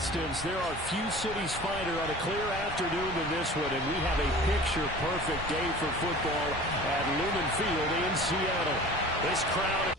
distance. There are few cities finer on a clear afternoon than this one, and we have a picture-perfect day for football at Lumen Field in Seattle. This crowd...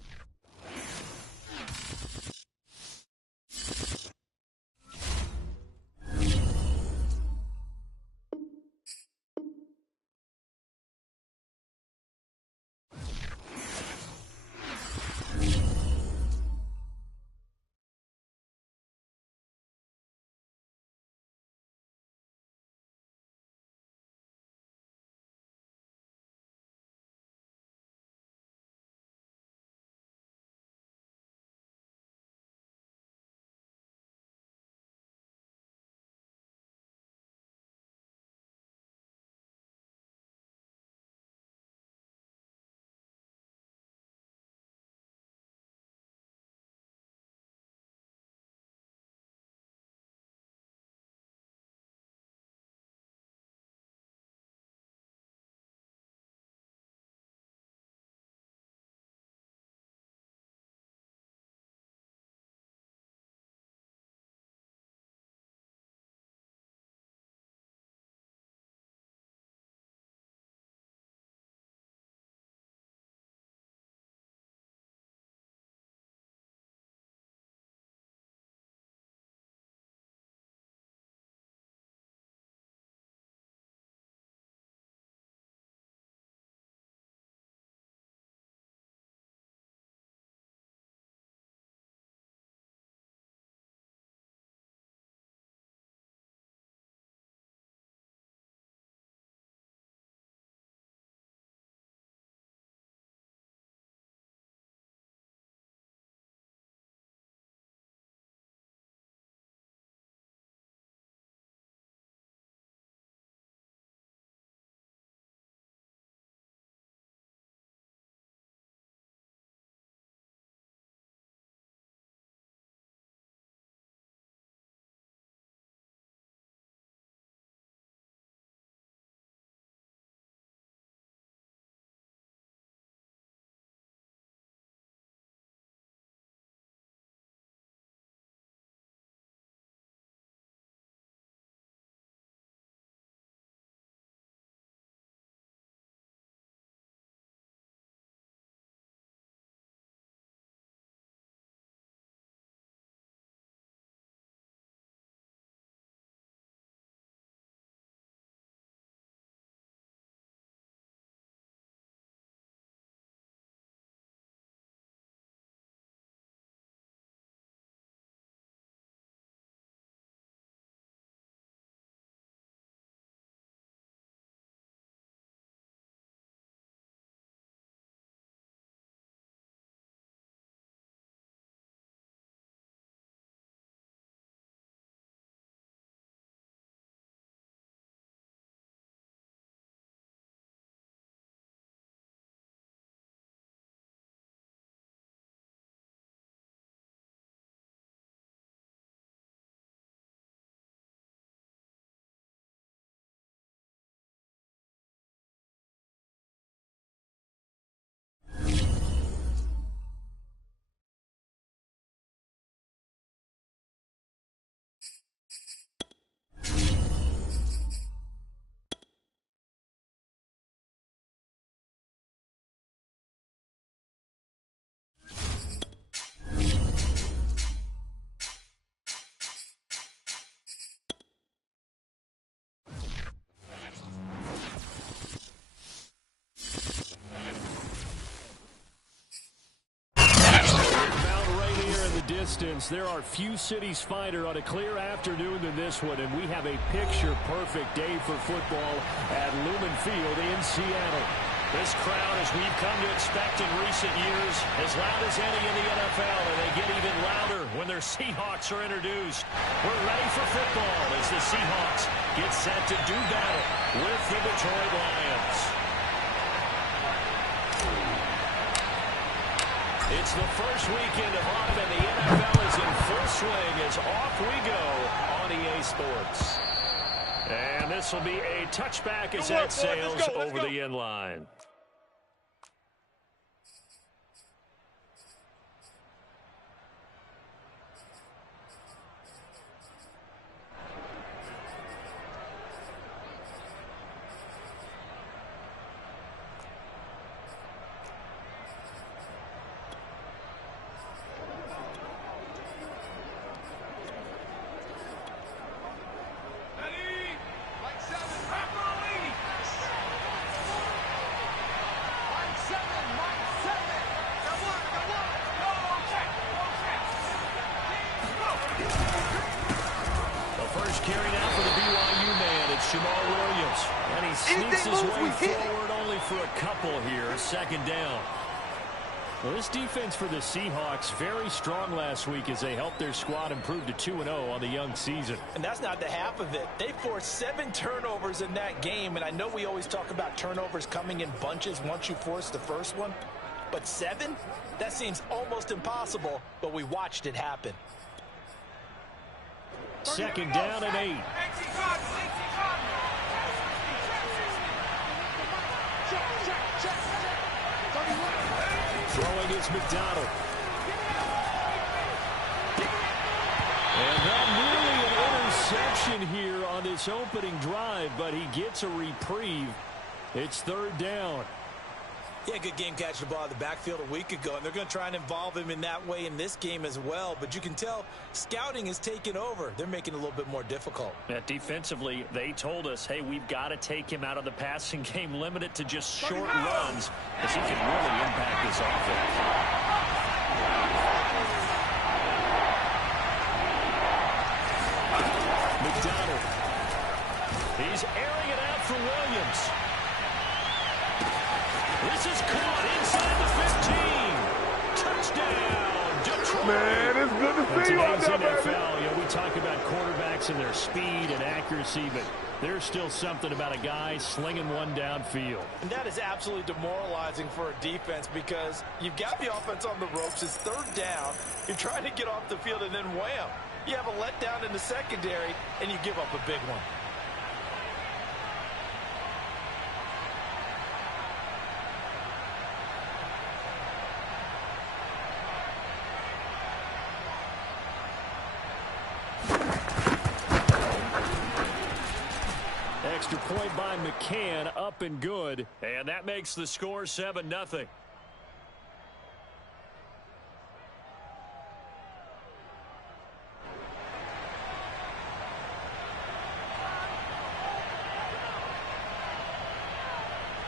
distance. There are few cities finer on a clear afternoon than this one, and we have a picture-perfect day for football at Lumen Field in Seattle. This crowd, as we've come to expect in recent years, as loud as any in the NFL, and they get even louder when their Seahawks are introduced. We're ready for football as the Seahawks get set to do battle with the Detroit Lions. It's the first weekend of autumn, and the NFL is in full swing as off we go on EA Sports. And this will be a touchback as that sails over the end line. Makes his way forward only for a couple here. Second down. Well, this defense for the Seahawks very strong last week as they helped their squad improve to 2-0 on the young season. And that's not the half of it. They forced 7 turnovers in that game, and I know we always talk about turnovers coming in bunches once you force the first one, but 7? That seems almost impossible, but we watched it happen. Second down and 8. Throwing is McDonald. And not nearly an interception here on this opening drive, but he gets a reprieve. It's third down. Yeah, good game catching the ball in the backfield a week ago, and they're going to try and involve him in that way in this game as well. But you can tell scouting is taking over. They're making it a little bit more difficult. Yeah, defensively, they told us, hey, we've got to take him out of the passing game, limit it to just short runs, because he can really impact this offense. McDonald. He's airing it out for Williams. This is caught inside the 15. Touchdown, Detroit. Man, it's good to see you out there, NFL, you know, we talk about quarterbacks and their speed and accuracy, but there's still something about a guy slinging one downfield. And that is absolutely demoralizing for a defense because you've got the offense on the ropes. It's third down. You're trying to get off the field, and then wham, you have a letdown in the secondary, and you give up a big one. Extra point by McCann, up and good. And that makes the score 7-0.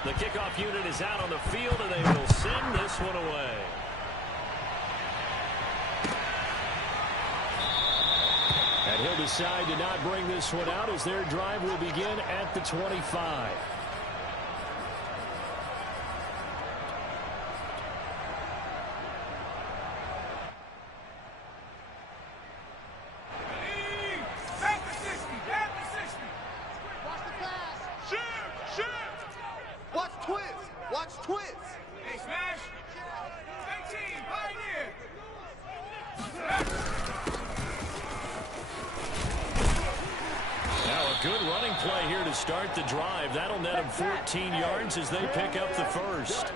The kickoff unit is out on the field, and they will send this one away. And he'll decide to not bring this one out as their drive will begin at the 25. Start the drive. That'll net them 14 yards as they pick up the first.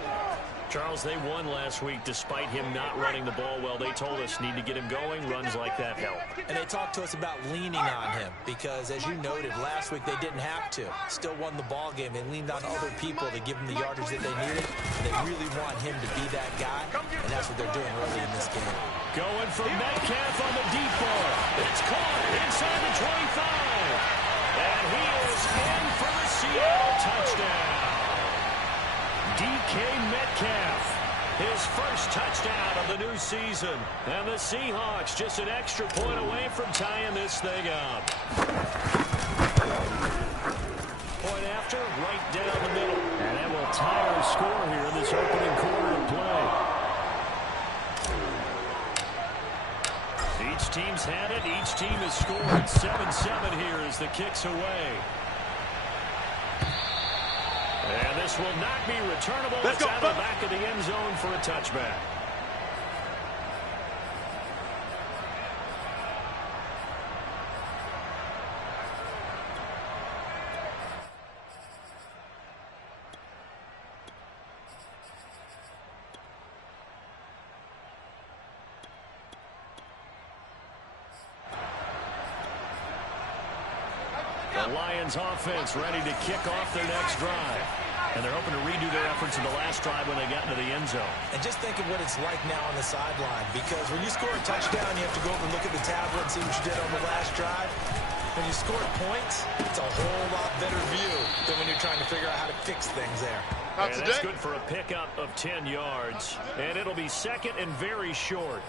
Charles, they won last week despite him not running the ball well. They told us need to get him going. Runs like that help. And they talked to us about leaning on him because, as you noted, last week they didn't have to. Still won the ball game. They leaned on other people to give them the yardage that they needed. And they really want him to be that guy, and that's what they're doing early in this game. Going for Metcalf on the deep ball. It's caught inside the 25. And he is in for the Seattle touchdown. DK Metcalf, his first touchdown of the new season. And the Seahawks just an extra point away from tying this thing up. Point after, right down the middle. And that will tie our score here in this opening quarter of play. Each team's had it. Each team has scored. 7-7 here as the kick's away. And this will not be returnable. It's out of the back of the end zone for a touchback. The Lions offense ready to kick off their next drive. And they're hoping to redo their efforts in the last drive when they got into the end zone. And just think of what it's like now on the sideline, because when you score a touchdown, you have to go over and look at the tablet and see what you did on the last drive. When you score points, it's a whole lot better view than when you're trying to figure out how to fix things there. And that's good for a pickup of 10 yards. And it'll be second and very short.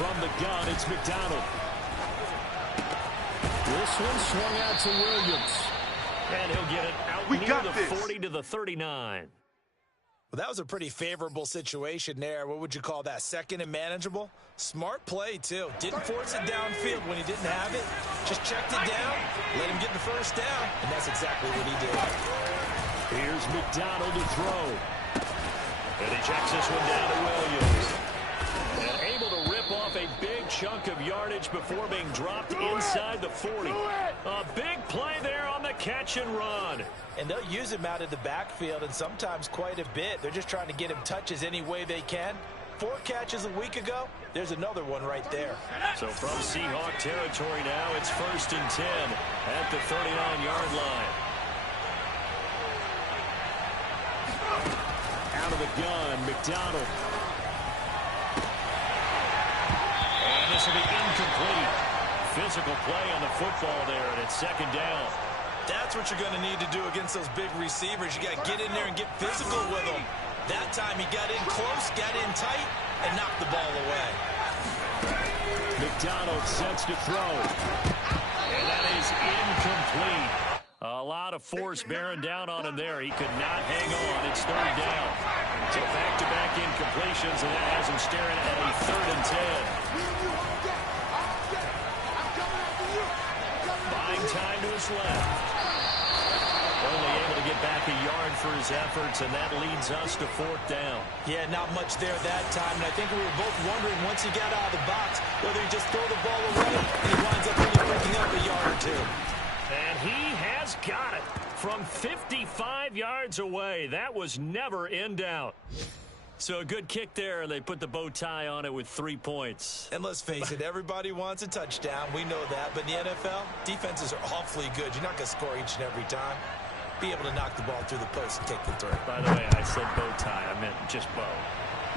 From the gun, it's McDonald. This one swung out to Williams. And he'll get it out near the 40 to the 39. Well, that was a pretty favorable situation there. What would you call that? Second and manageable? Smart play, too. Didn't force it downfield when he didn't have it. Just checked it down, let him get the first down, and that's exactly what he did. Here's McDonald to throw. And he checks this one down to Williams. And able to rip off a big chunk of yardage before being dropped inside the 40. A big play there on the catch and run. And they'll use him out of the backfield, and sometimes quite a bit. They're just trying to get him touches any way they can. 4 catches a week ago, there's another one right there. So from Seahawk territory now, it's 1st and 10 at the 39-yard line. Out of the gun, McDonald. And this will be incomplete. Physical play on the football there, and it's 2nd down. That's what you're going to need to do against those big receivers. You got to get in there and get physical with them. That time he got in close, got in tight, and knocked the ball away. McDonald sets to throw. And that is incomplete. A lot of force bearing down on him there. He could not hang on. It's 3rd down. So back-to-back incompletions, and that has him staring at a 3rd and 10. Buying time to his left. Only able to get back a yard for his efforts, and that leads us to 4th down. Yeah, not much there that time, and I think we were both wondering once he got out of the box whether he just throw the ball away and he winds up only picking up a yard or 2. And he has got it from 55 yards away. That was never in doubt. So a good kick there, and they put the bow tie on it with 3 points. And let's face it, everybody wants a touchdown. We know that. But in the NFL, defenses are awfully good. You're not going to score each and every time. Be able to knock the ball through the post and take the throw. By the way, I said bow tie. I meant just bow.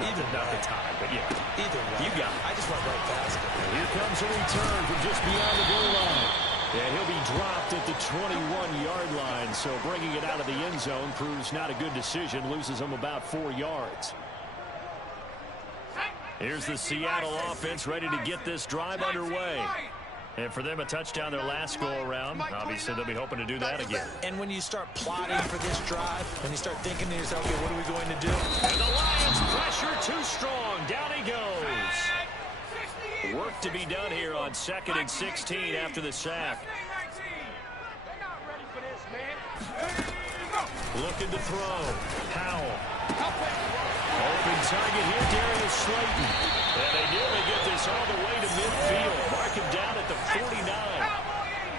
Either not the tie, but yeah. Either way. You got it. I just went right past it. And here comes a return from just beyond the goal line. And he'll be dropped at the 21-yard line. So bringing it out of the end zone proves not a good decision. Loses him about 4 yards. Here's the Seattle offense ready to get this drive underway. And for them, a touchdown their last go-around. Obviously, they'll be hoping to do that again. And when you start plotting for this drive, and you start thinking to yourself, okay, what are we going to do? And the Lions pressure too strong. Down he goes. Work to be done here on 2nd and 16 after the sack. Looking to throw. Howell. Open target here, Darius Slayton. And they nearly get this all the way to midfield. Mark him down at the 49.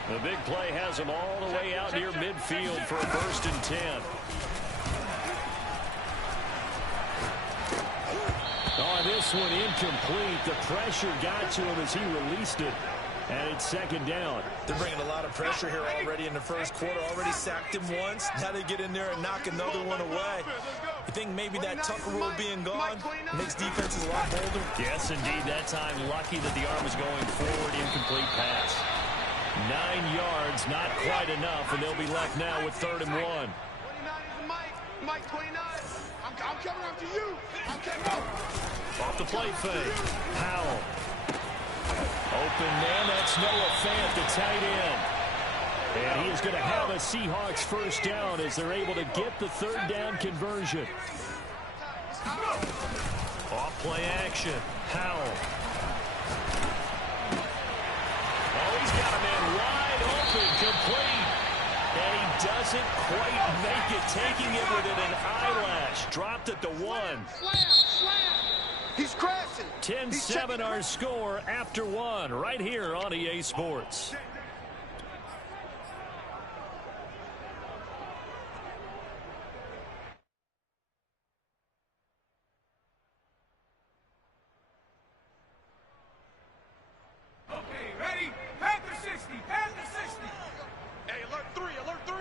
The big play has him all the way out near midfield for a 1st and 10. Oh, this one incomplete. The pressure got to him as he released it. And it's 2nd down. They're bringing a lot of pressure here already in the first quarter. Already sacked him once. Now they get in there and knock another one away. You think maybe that Tucker rule being gone makes defenses a lot bolder? Yes, indeed. That time, lucky that the arm was going forward. Incomplete pass. 9 yards, not quite enough, and they'll be left now with 3rd and 1. 29 is Mike 29. I'm coming after you. I'm coming up. Off the play fake. Howell. Open man, that's Noah Fant, the tight end. And he is going to have a Seahawks 1st down as they're able to get the 3rd down conversion. Off play action. Howell. Oh, he's got a man wide open, complete. And he doesn't quite make it, taking it within an eyelash. Dropped at the 1. He's crashing. 10-7 our score after 1 right here on EA Sports. Okay, ready? Panther 60, Panther 60. Hey, alert 3, alert 3.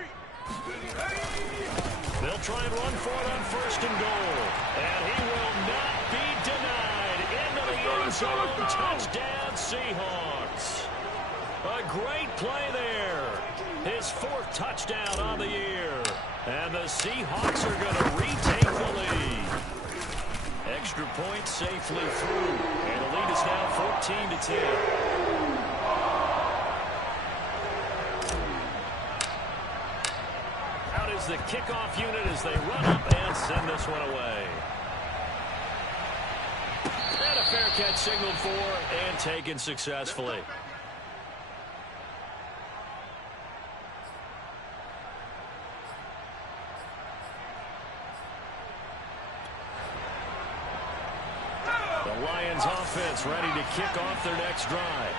They'll try and run for it on 1st and goal. And he will not be denied. Into the end zone. Touchdown, Seahawks. A great play there. His 4th touchdown on the year. And the Seahawks are going to retake the lead. Extra point safely through. And the lead is now 14-10. Out is the kickoff unit as they run up and send this one away. And a fair catch signaled for and taken successfully. The Lions offense ready to kick off their next drive.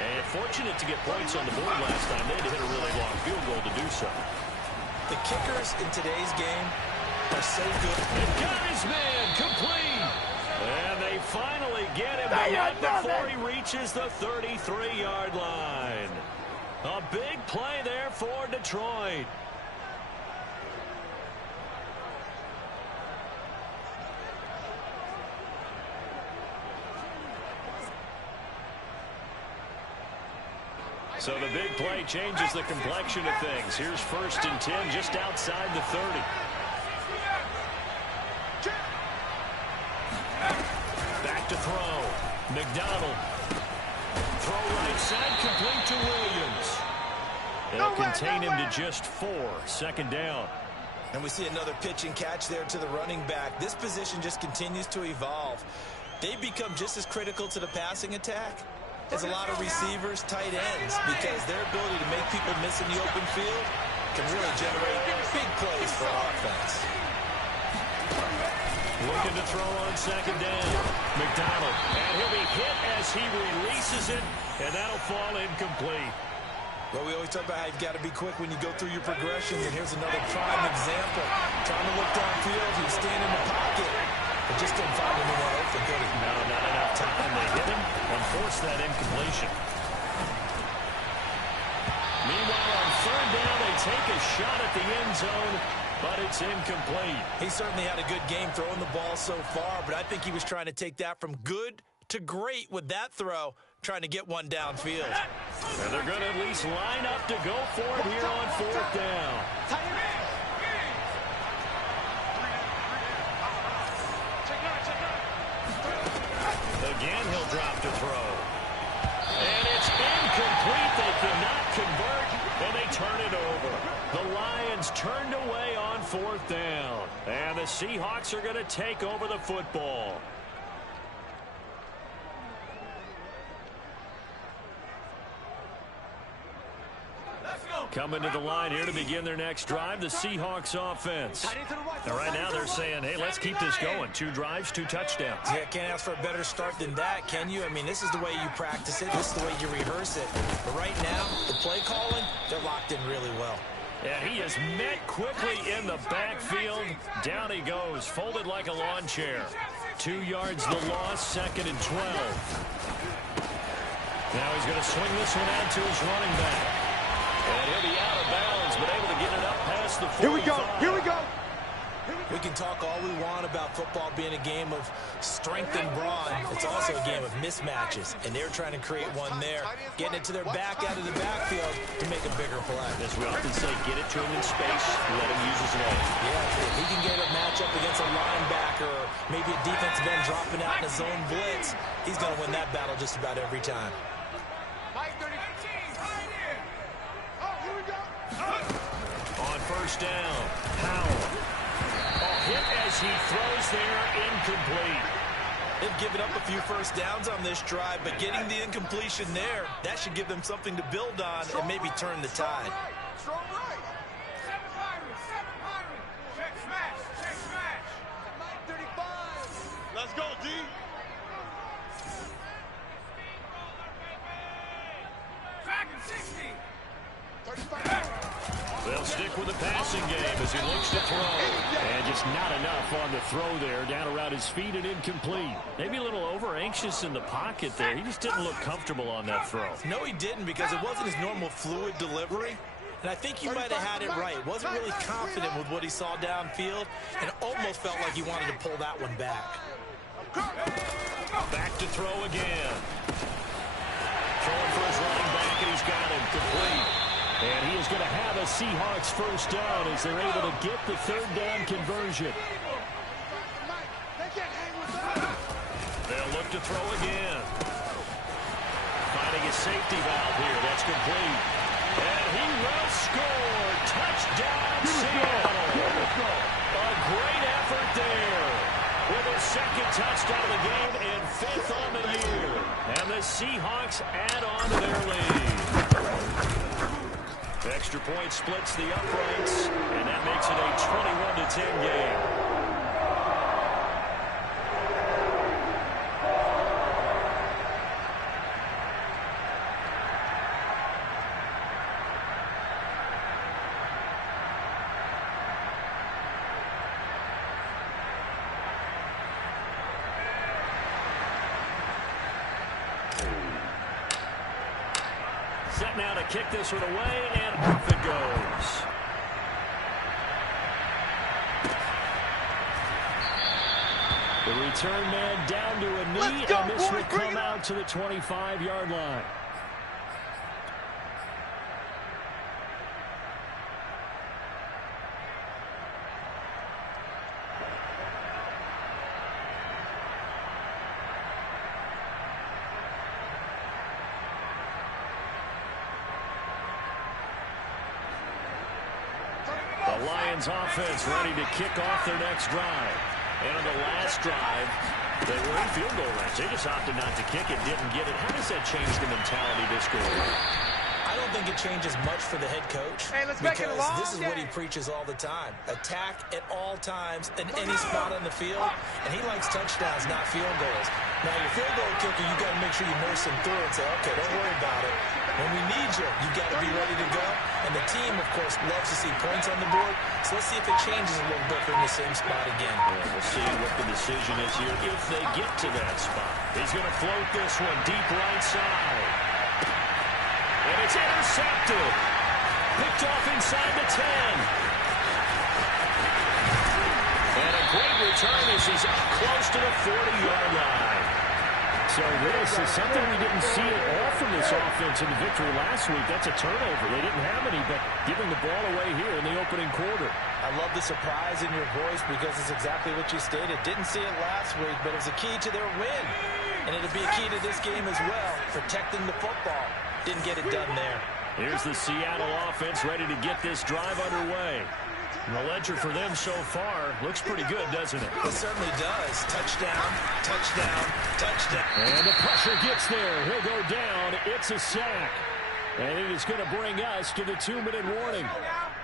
And fortunate to get points on the board last time. They had to hit a really long field goal to do so. The kickers in today's game are so good. And got his man complete. And they finally get him, but not before he reaches the 33-yard line. A big play there for Detroit. So the big play changes the complexion of things. Here's 1st and 10 just outside the 30. Back to throw. McDonald. Throw right side, complete to Williams. They'll contain him to just 4. 2nd down. And we see another pitch and catch there to the running back. This position just continues to evolve. They become just as critical to the passing attack as a lot of receivers, tight ends, because their ability to make people miss in the open field can really generate big plays for offense. Looking to throw on 2nd down. McDonald, and he'll be hit as he releases it, and that'll fall incomplete. Well, we always talk about how you've got to be quick when you go through your progressions, and here's another prime example. Trying to look downfield, he was staying in the pocket, but just didn't find anyone open, did he? No, not enough time. They hit him and forced that incompletion. Meanwhile, on 3rd down, they take a shot at the end zone, but it's incomplete. He certainly had a good game throwing the ball so far, but I think he was trying to take that from good to great with that throw, trying to get one downfield. And they're going to at least line up to go for it here on 4th down. Again, he'll drop to throw. And it's incomplete. They cannot convert, and they turn it over. The Lions turned away on 4th down. And the Seahawks are going to take over the football. Coming to the line here to begin their next drive, the Seahawks offense. And right now they're saying, hey, let's keep this going. 2 drives, 2 touchdowns. Yeah, can't ask for a better start than that, can you? I mean, this is the way you practice it. This is the way you rehearse it. But right now, the play calling, they're locked in really well. And he is met quickly in the backfield. Down he goes, folded like a lawn chair. 2 yards the loss, 2nd and 12. Now he's going to swing this one out to his running back. And he'll be out of bounds, but able to get it up past the 45. Here we go. Here we go. We can talk all we want about football being a game of strength and brawn. It's also a game of mismatches, and they're trying to create one there, getting it to their back out of the backfield to make a bigger play. As we often say, get it to him in space, let him use his legs. Yeah, if he can get a matchup against a linebacker or maybe a defensive end dropping out in a zone blitz, he's going to win that battle just about every time. On 1st down, Howell. Hit as he throws there, incomplete. They've given up a few 1st downs on this drive, but getting the incompletion there, that should give them something to build on and maybe turn the tide. Strong right. 7-5. Check smash. Check smash. Mike 35. Let's go, D. Dragon 60. 35. They'll stick with the passing game as he looks to throw. And just not enough on the throw there. Down around his feet and incomplete. Maybe a little over-anxious in the pocket there. He just didn't look comfortable on that throw. No, he didn't, because it wasn't his normal fluid delivery. And I think he might have had it right. Wasn't really confident with what he saw downfield, and almost felt like he wanted to pull that one back. Back to throw again. Throwing for his running back, and he's got him complete. And he is going to have a Seahawks 1st down as they're able to get the 3rd down conversion. They'll look to throw again. finding his safety valve here. That's complete. And he will score. Touchdown, Seattle. A great effort there. With his second touchdown of the game and 5th on the year. And the Seahawks add on to their lead. The extra point splits the uprights, and that makes it a 21-10 game. Set now to kick this one away, and off it goes. The return man down to a knee, and this will come out to the 25-yard line. The Lions offense ready to kick off their next drive. And on the last drive, they were in field goal range. They just opted not to kick it, didn't get it. How does that change the mentality this quarter? I don't think it changes much for the head coach, because this is what he preaches all the time. Attack at all times in any spot on the field, and he likes touchdowns, not field goals. Now, your field goal kicker, you got to make sure you nurse him through and say, okay, don't worry about it. When we need you, you got to be ready to go. And the team, of course, loves to see points on the board. So let's see if it changes a little bit from the same spot again. Yeah, we'll see what the decision is here if they get to that spot. He's going to float this one deep right side. And it's intercepted. Picked off inside the 10. And a great return as he's close to the 40-yard line. So this is something we didn't see at all from this offense in the victory last week. That's a turnover. They didn't have any, but giving the ball away here in the opening quarter. I love the surprise in your voice, because it's exactly what you stated. Didn't see it last week, but it was a key to their win. And it'll be a key to this game as well, protecting the football. Didn't get it done there. Here's the Seattle offense ready to get this drive underway. And the ledger for them so far looks pretty good, doesn't it? It certainly does. Touchdown, touchdown, touchdown. And the pressure gets there. He'll go down. It's a sack. And it is going to bring us to the 2-minute warning.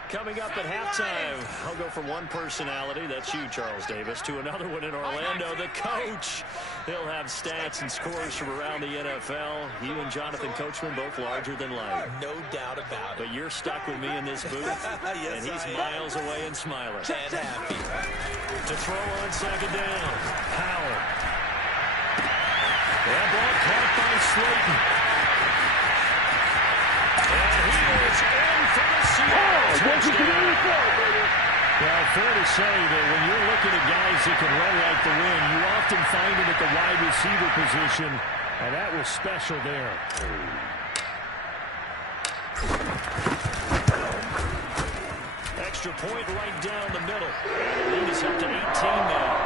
Coming up at halftime, I'll go from one personality, that's you, Charles Davis, to another one in Orlando, the coach. He'll have stats and scores from around the NFL. You and Jonathan Coachman both larger than life. No doubt about it. But you're stuck with me in this booth, yes, and he's miles away and smiling. And happy. To throw on second down, Howard. That ball caught by Slayton. And he is in for the Seattle touchdown. Well, fair to say that when you're looking at guys that can run like the wind, you often find them at the wide receiver position, and that was special there. Extra point right down the middle. And the lead is up to 18 now.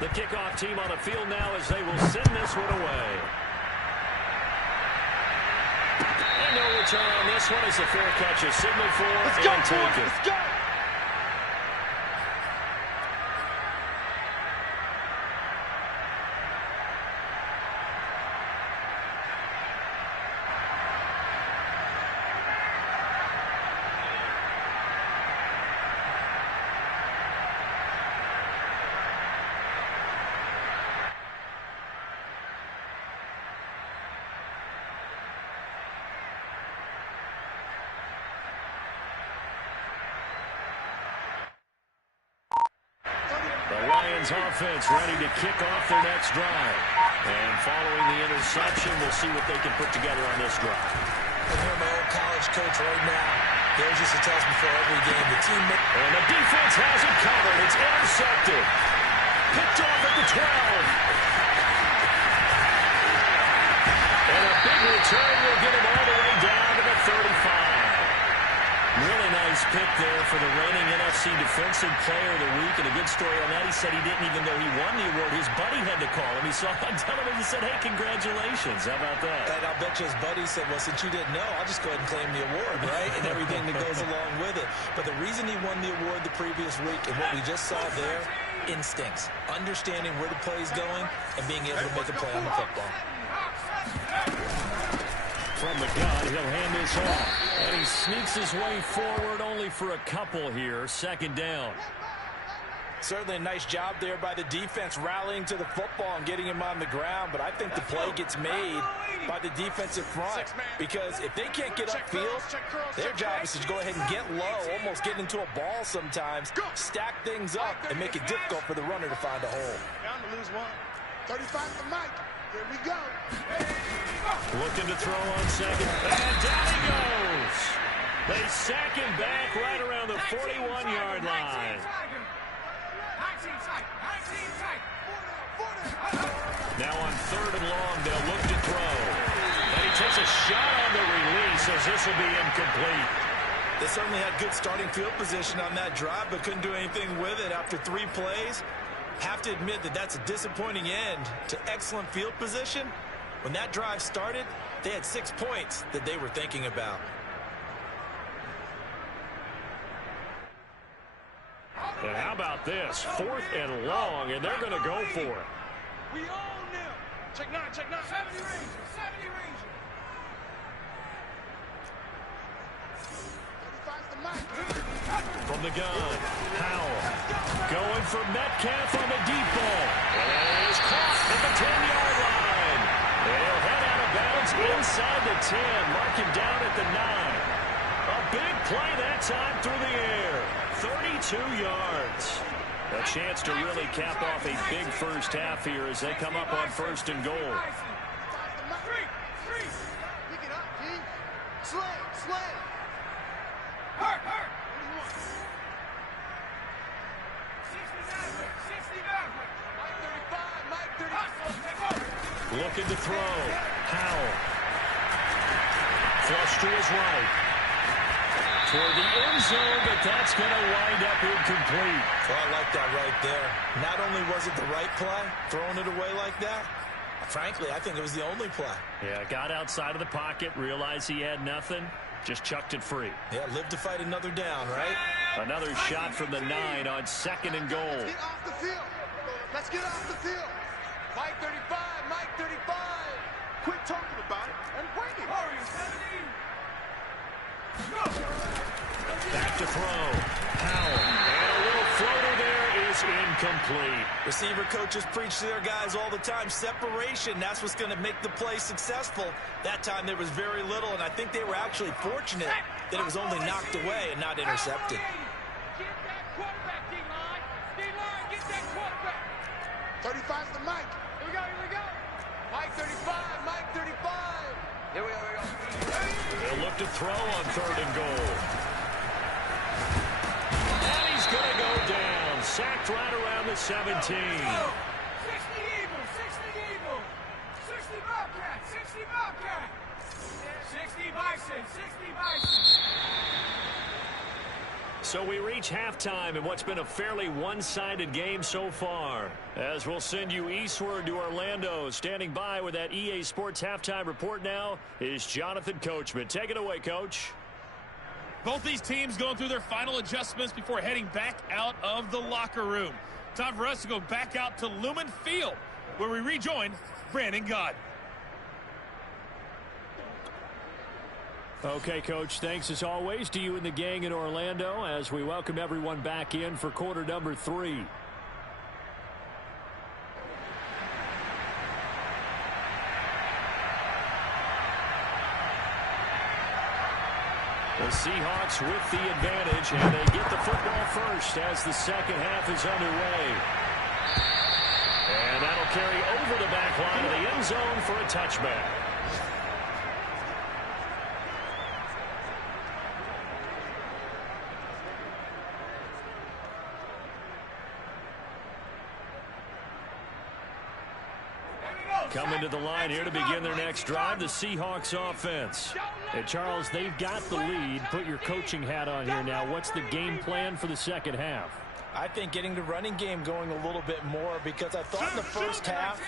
The kickoff team on the field now as they will send this one away. And no return on this one as the fair catch is signaled for and taken. Let's go! Lions offense ready to kick off their next drive. And following the interception, we'll see what they can put together on this drive. I'm here, my old college coach right now. He always used to tell us before every game, the team... And the defense has it covered. It's intercepted. Picked off at the 12. And a big return will get him all the way down to the 35. Really nice pick there for the reigning NFC Defensive Player of the Week, and a good story on that. He said he didn't even know he won the award. His buddy had to call him. He saw it on television and said, hey, congratulations. How about that? And I'll bet you his buddy said, well, since you didn't know, I'll just go ahead and claim the award, right? And everything that goes along with it. But the reason he won the award the previous week and what we just saw there, instincts, understanding where the play is going and being able to make a play on the football. From the gun, he'll hand this off. And he sneaks his way forward only for a couple here. Second down. Certainly a nice job there by the defense rallying to the football and getting him on the ground. But I think the play gets made by the defensive front. Because if they can't get upfield, their job is to go ahead and get low, almost get into a ball sometimes, stack things up, and make it difficult for the runner to find a hole. Down to lose one. 35 for Mike. Here we go. Looking to throw on second. And down he goes. They sack him back right around the 41-yard line. Now on third and long, they'll look to throw. And he takes a shot on the release as this will be incomplete. They certainly had good starting field position on that drive, but couldn't do anything with it after 3 plays. Have to admit that that's a disappointing end to excellent field position. When that drive started, they had 6 points that they were thinking about. And how about this? 4th and long, and they're going to go for it. We own them. Check 9, check 9. 70 Ranger, 70 Ranger. 35's the Mike. From the gun, Howell going for Metcalf on the deep ball. And he's caught at the 10-yard line. He'll head out of bounds inside the 10. Mark him down at the 9. A big play that time through the air. 32 yards. A chance to really cap off a big first half here as they come up on 1st and goal. Pick it up, G. Slay, slay. Hurt, hurt. 60 Maverick. Mike 35, Mike 35. Looking to throw. Howell. Flush to his right. Toward the end zone, but that's going to wind up incomplete. Well, I like that right there. Not only was it the right play, throwing it away like that, frankly, I think it was the only play. Yeah, got outside of the pocket, realized he had nothing, just chucked it free. Yeah, live to fight another down, right? Another shot from the 9 on 2nd and goal. Let's get off the field. Let's get off the field. Mike 35, Mike 35. Quit talking about it and bring it. Warriors 17. Back to throw. Howell. And a little floater there is incomplete. Receiver coaches preach to their guys all the time. Separation, that's what's going to make the play successful. That time there was very little, and I think they were actually fortunate that it was only knocked away and not intercepted. Get that quarterback, D-line. D-line, get that quarterback. 35's the Mike. Here we go, here we go. Mike 35, Mike 35. Here we go, here we go. They'll look to throw on 3rd and goal. And he's going to go down. Sacked right around the 17. 60 Eagles, 60 Eagles. 60 Bobcat, 60 Bobcat. 60 Bison, 60 Bison. So we reach halftime in what's been a fairly one-sided game so far. As we'll send you eastward to Orlando. Standing by with that EA Sports halftime report now is Jonathan Coachman. Take it away, Coach. Both these teams going through their final adjustments before heading back out of the locker room. Time for us to go back out to Lumen Field, where we rejoin Brandon Gott. Okay, Coach, thanks as always to you and the gang in Orlando as we welcome everyone back in for quarter number 3. The Seahawks with the advantage, and they get the football first as the second half is underway. And that'll carry over the back line of the end zone for a touchback. Coming to the line here to begin their next drive, the Seahawks offense. And Charles, they've got the lead. Put your coaching hat on here now. What's the game plan for the second half? I think getting the running game going a little bit more, because I thought in the first half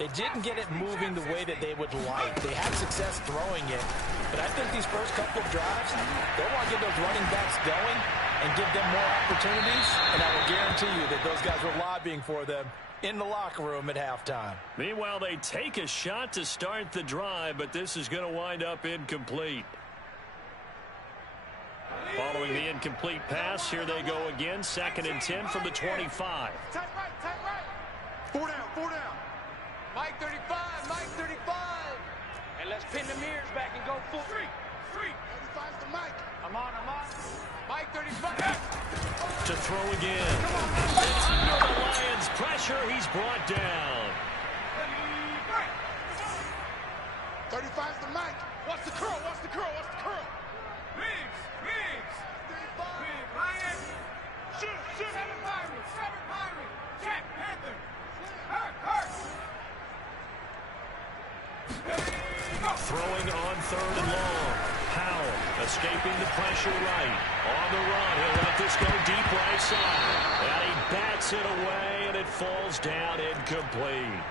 they didn't get it moving the way that they would like. They had success throwing it, but I think these first couple of drives, they want to get those running backs going and give them more opportunities, and I will guarantee you that those guys were lobbying for them in the locker room at halftime. Meanwhile, they take a shot to start the drive, but this is going to wind up incomplete. Following the incomplete pass, here they go again. 2nd and 10 from the 25. Tight right, tight right. 4 down, 4 down. Mike 35, Mike 35. And let's pin the mirrors back and go full. 35's the Mike. I'm on. Mike 35. To throw again. It's under the Lions' pressure. He's brought down. 35's the Mike. What's the curl? Riggs. 35. Lions. Shoot. 7 Pirates. Jack Panther. Hurt. Throwing on 3rd and long. Powell escaping the pressure right. On the run, he'll let this go deep right side. And he bats it away, and it falls down incomplete.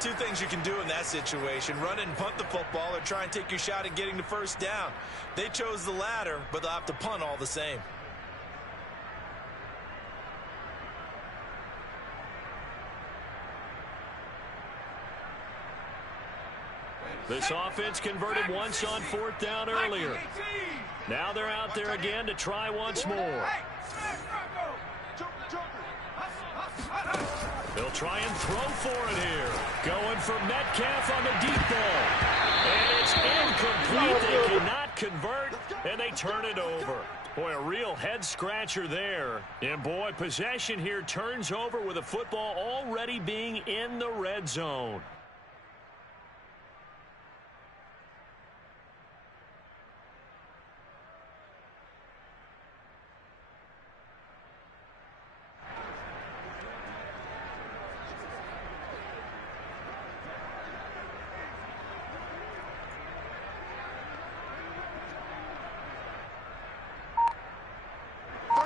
Two things you can do in that situation: run and punt the football, or try and take your shot at getting the first down. They chose the latter, but they'll have to punt all the same. This offense converted once on 4th down earlier. Now they're out there again to try once more. They'll try and throw for it here. Going for Metcalf on the deep ball. And it's incomplete. They cannot convert, and they turn it over. Boy, a real head-scratcher there. And, boy, possession here turns over with a football already being in the red zone.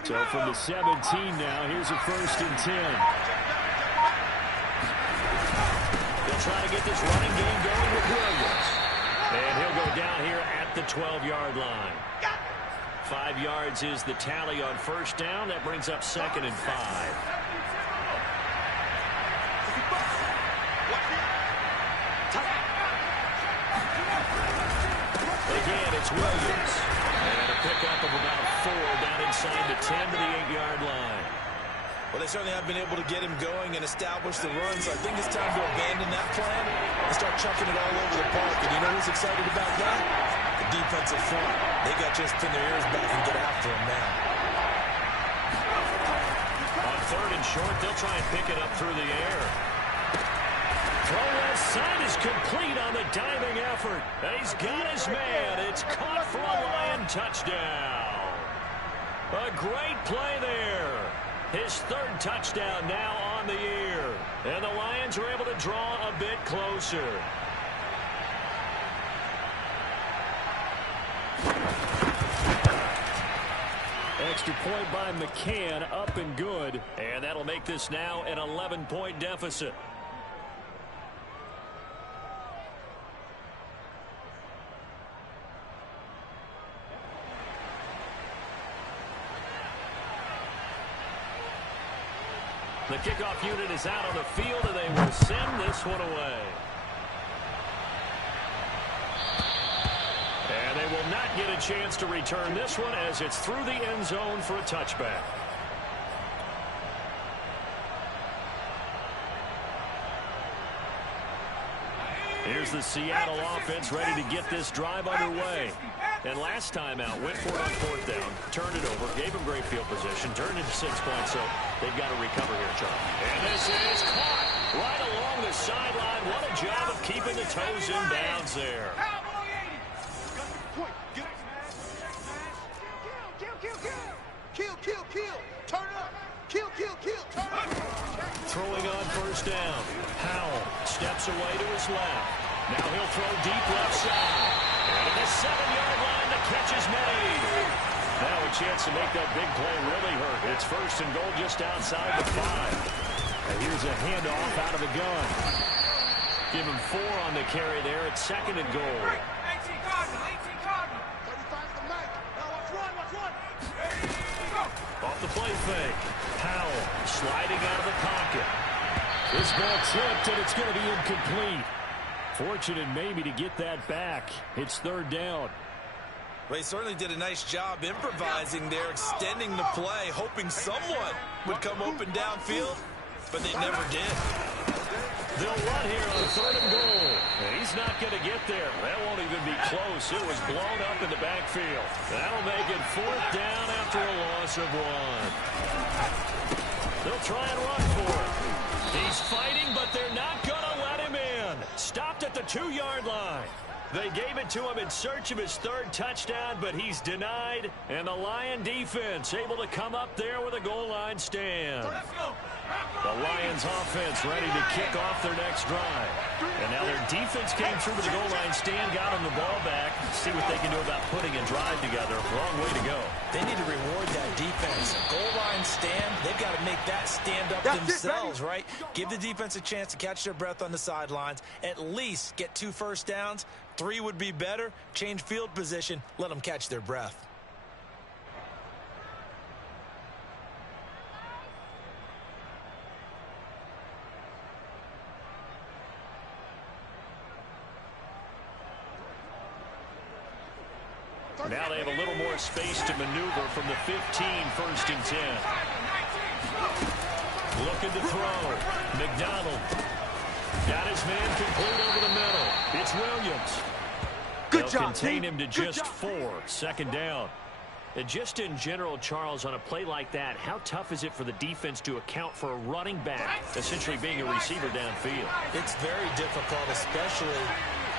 So from the 17 now, here's a 1st and 10. They'll try to get this running game going with Williams. And he'll go down here at the 12-yard line. 5 yards is the tally on 1st down. That brings up 2nd and 5. Again, it's Williams. And a pickup of about 4 down inside the 10 to the 8-yard line. Well, they certainly have been able to get him going and establish the run, so I think it's time to abandon that plan and start chucking it all over the park. And you know who's excited about that? The defensive front. They got just pin their ears back and get after him now. On 3rd and short, they'll try and pick it up through the air. Throw left side is complete on the diving effort. And he's got his man. It's caught for a Lion touchdown. A great play there. His 3rd touchdown now on the year. And the Lions are able to draw a bit closer. Extra point by McCann, up and good. And that'll make this now an 11-point deficit. The kickoff unit is out on the field, and they will send this one away. And they will not get a chance to return this one as it's through the end zone for a touchback. Here's the Seattle offense ready to get this drive underway. And last time out, went for it on 4th down, turned it over, gave them great field position, turned into 6 points, so they've got to recover here, Charlie. And this is caught right along the sideline. What a job of keeping the toes in bounds there. Kill. Turn up. Kill. Turn up. Throwing on 1st down. Powell steps away to his left. Now he'll throw deep left side. And at the 7-yard line, the catch is made. Now a chance to make that big play really hurt. It's first and goal just outside the 5. And here's a handoff out of the gun. Give him 4 on the carry there at second and goal. 18 Cardinal, 18 Cardinal. 35's the mic. Now watch one. Off the play fake. Powell sliding out of the pocket. This ball tripped, and it's going to be incomplete. Fortunate maybe to get that back. It's third down. Well, he certainly did a nice job improvising there, extending the play, hoping someone would come open downfield, but they never did. They'll run here on third and goal. And he's not going to get there. That won't even be close. It was blown up in the backfield. That'll make it fourth down after a loss of 1. They'll try and run for it. He's fighting, but they're not going to let him in. Stopped at the 2-yard line. They gave it to him in search of his third touchdown, but he's denied. And the Lion defense able to come up there with a goal line stand. The Lions offense ready to kick off their next drive. And now their defense came through with the goal line stand, got them the ball back. See what they can do about putting a drive together. Long way to go. They need to reward that defense. Goal line stand, they've got to make that stand up themselves, right? Give the defense a chance to catch their breath on the sidelines. At least get 2 first downs. 3 would be better. Change field position. Let them catch their breath. Now they have a little more space to maneuver from the 15, first and 10. Looking to throw. McDonald got his man complete over the middle. It's Williams. They'll contain him to just 4, second down. And just in general, Charles, on a play like that, how tough is it for the defense to account for a running back essentially being a receiver downfield? It's very difficult, especially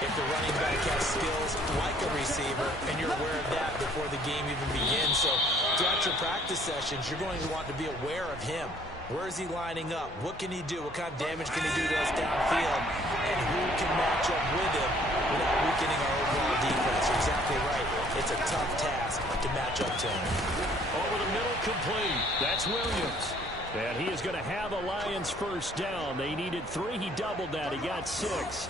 if the running back has skills like a receiver, and you're aware of that before the game even begins. So throughout your practice sessions, you're going to want to be aware of him. Where is he lining up? What can he do? What kind of damage can he do to us downfield? And who can match up with him without weakening our overall defense? You're exactly right. It's a tough task to match up to him. Over the middle, complete. That's Williams. And he is going to have a Lions first down. They needed 3. He doubled that. He got 6.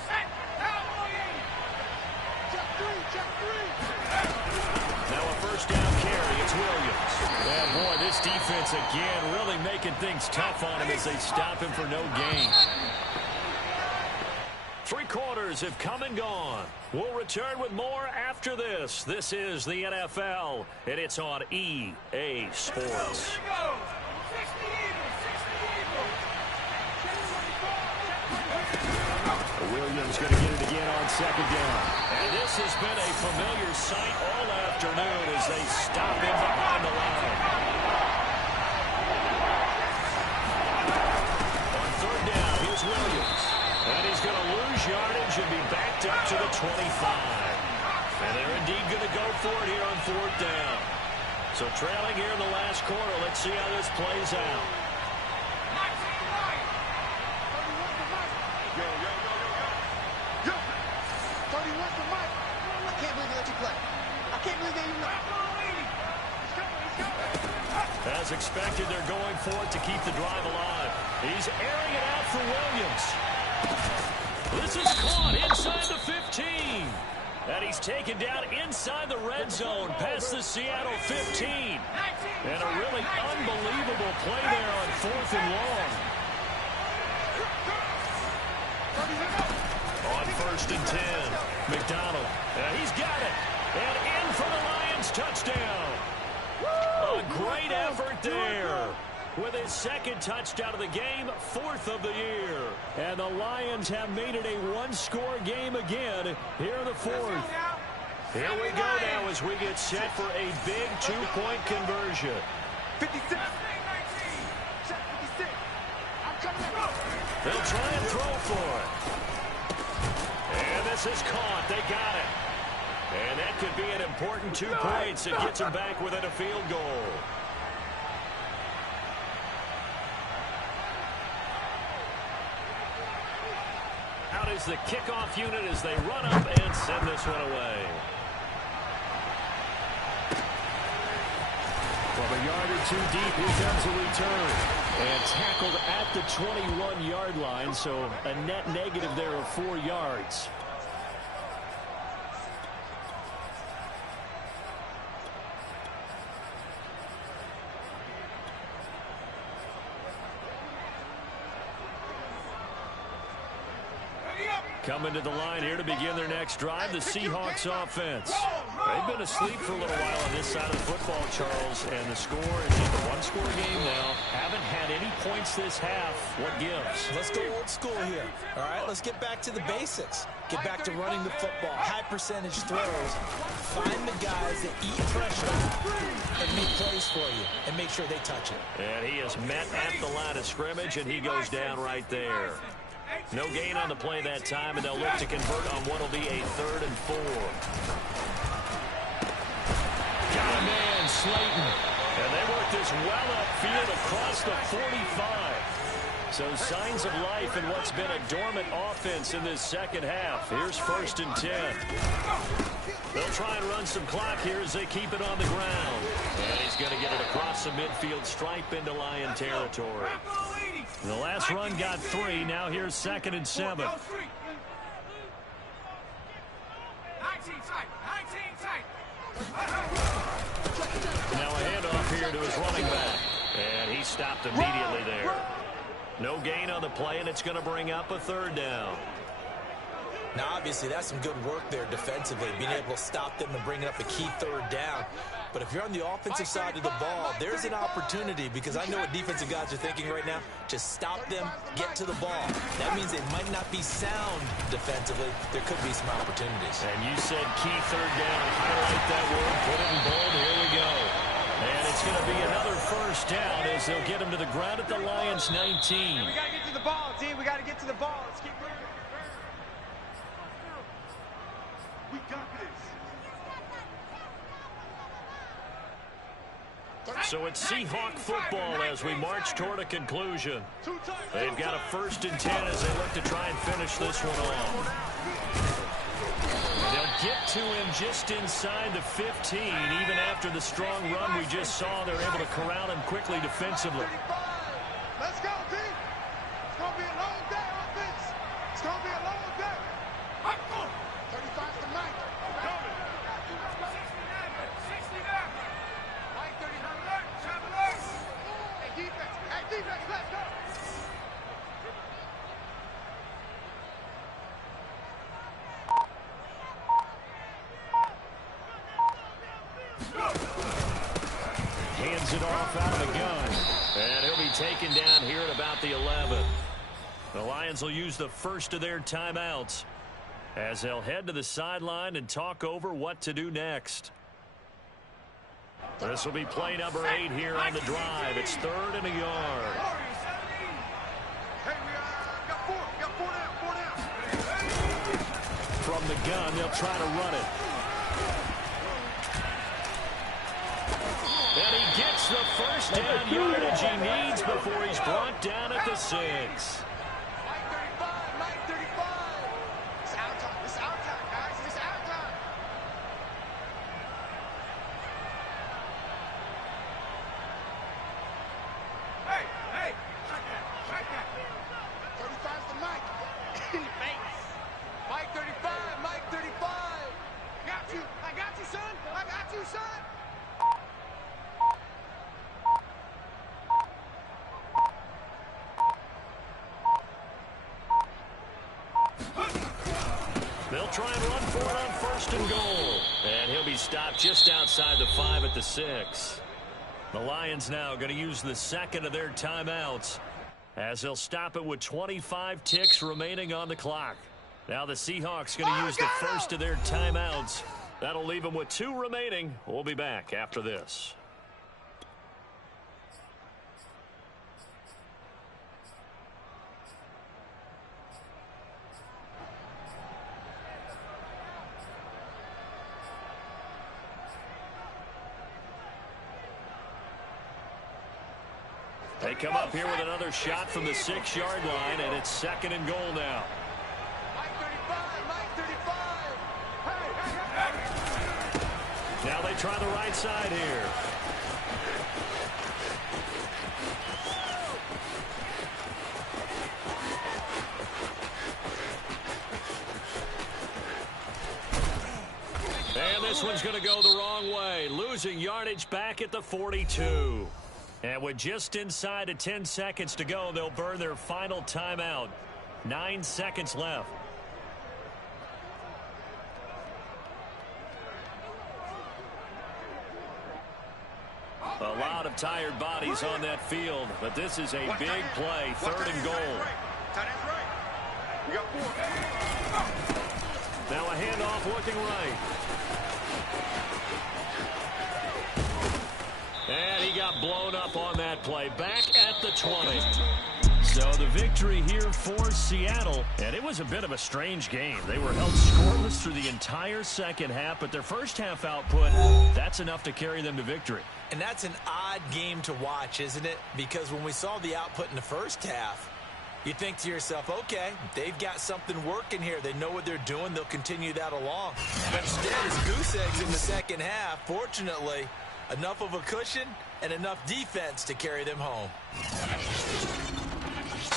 Now a first down carry. It's Williams. And boy, this defense again really making things tough on him as they stop him for no gain. 3 quarters have come and gone. We'll return with more after this. This is the NFL, and it's on EA Sports. Williams going to get it again on second down. And this has been a familiar sight all afternoon as they stop him behind the line. On third down, here's Williams. And he's going to lose yardage and be backed up to the 25. And they're indeed going to go for it here on fourth down. So trailing here in the last quarter, let's see how this plays out. As expected, they're going for it to keep the drive alive. He's airing it out for Williams. This is caught inside the 15. And he's taken down inside the red zone past the Seattle 15. And a really unbelievable play there on fourth and long. On first and 10, McDonald. He's got it. And in for the Lions touchdown. A great effort there. With his second touchdown of the game, 4th of the year. And the Lions have made it a 1-score game again here in the 4th. Here we go now as we get set for a big 2-point conversion. 56. They'll try and throw for it. And this is caught. They got it. And that could be an important 2 points that gets them back within a field goal. is the kickoff unit as they run up and send this one away. From a yard or two deep, here comes a return. And tackled at the 21-yard line, so a net negative there of 4 yards. Coming to the line here to begin their next drive, the Seahawks offense. They've been asleep for a little while on this side of the football, Charles, and the score is just a one-score game now. Haven't had any points this half. What gives? Let's go old school here. All right, let's get back to the basics. Get back to running the football, high percentage throws. Find the guys that eat pressure and make plays for you and make sure they touch it. And he is met at the line of scrimmage, and he goes down right there. No gain on the play that time, and they'll look to convert on what will be a 3rd and 4. Got a man, Slayton. And they work this well upfield across the 45. So signs of life in what's been a dormant offense in this second half. Here's 1st and 10. They'll try and run some clock here as they keep it on the ground. And he's going to get it across the midfield stripe into Lion territory. The last run got 3. Now here's 2nd and 7. Now a handoff here to his running back. And he stopped immediately there. No gain on the play, and it's going to bring up a 3rd down. Now, obviously, that's some good work there defensively, being able to stop them and bring up a key 3rd down. But if you're on the offensive side of the ball, there's an opportunity, because I know what defensive guys are thinking right now. Just stop them, get to the ball. That means they might not be sound defensively. There could be some opportunities. And you said key 3rd down. Highlight that word, put it in bold. Here we go. And it's going to be another 1st down as they'll get him to the ground at the Lions 19. We got to get to the ball, D. We got to get to the ball. Let's keep moving. We got this. So it's Seahawk football as we march toward a conclusion. They've got a 1st and 10 as they look to try and finish this one off. They'll get to him just inside the 15. Even after the strong run we just saw, they're able to corral him quickly defensively. Let's go, D. It's going to be a long day on this. It's going to be a long day. 35's the Mike. Mike 39. Hey, defense. Hey, defense, let's go. Hands it off out of the gun. And he'll be taken down here at about the 11. The Lions will use the first of their timeouts as they'll head to the sideline and talk over what to do next. This will be play number 8 here on the drive. It's 3rd and a yard. Hey, we got 4. We got 4 down. 4 down. From the gun, they'll try to run it. And he gets the 1st down yardage he needs before he's brought down at the 6. Mike 35. Mike 35. It's out time. It's out time, guys. It's out time. Hey, hey. Check that. 35's the Mike. Thanks. Mike 35. Mike 35. Got you. I got you, son. I got you, son. They'll try and run for it on 1st and goal. And he'll be stopped just outside the 5 at the 6. The Lions now going to use the 2nd of their timeouts as they'll stop it with 25 ticks remaining on the clock. Now the Seahawks going to use the 1st of their timeouts. That'll leave them with 2 remaining. We'll be back after this. They come up here with another shot from the 6-yard line, and it's 2nd and goal now. Mike Now they try the right side here. And this one's going to go the wrong way, losing yardage back at the 42. And with just inside of 10 seconds to go, they'll burn their final timeout. 9 seconds left. A lot of tired bodies on that field, but this is a big play, 3rd and goal. Now a handoff looking right. And he got blown up on that play. Back at the 20. So the victory here for Seattle. And it was a bit of a strange game. They were held scoreless through the entire second half, but their first half output, that's enough to carry them to victory. And that's an odd game to watch, isn't it? Because when we saw the output in the first half, you think to yourself, okay, they've got something working here. They know what they're doing. They'll continue that along. But instead, it's goose eggs in the second half. Fortunately, enough of a cushion and enough defense to carry them home.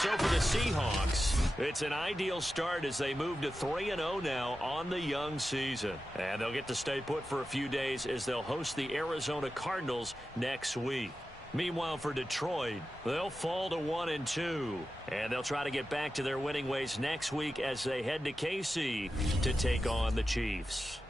So for the Seahawks, it's an ideal start as they move to 3-0 now on the young season. And they'll get to stay put for a few days as they'll host the Arizona Cardinals next week. Meanwhile, for Detroit, they'll fall to 1-2. And they'll try to get back to their winning ways next week as they head to KC to take on the Chiefs.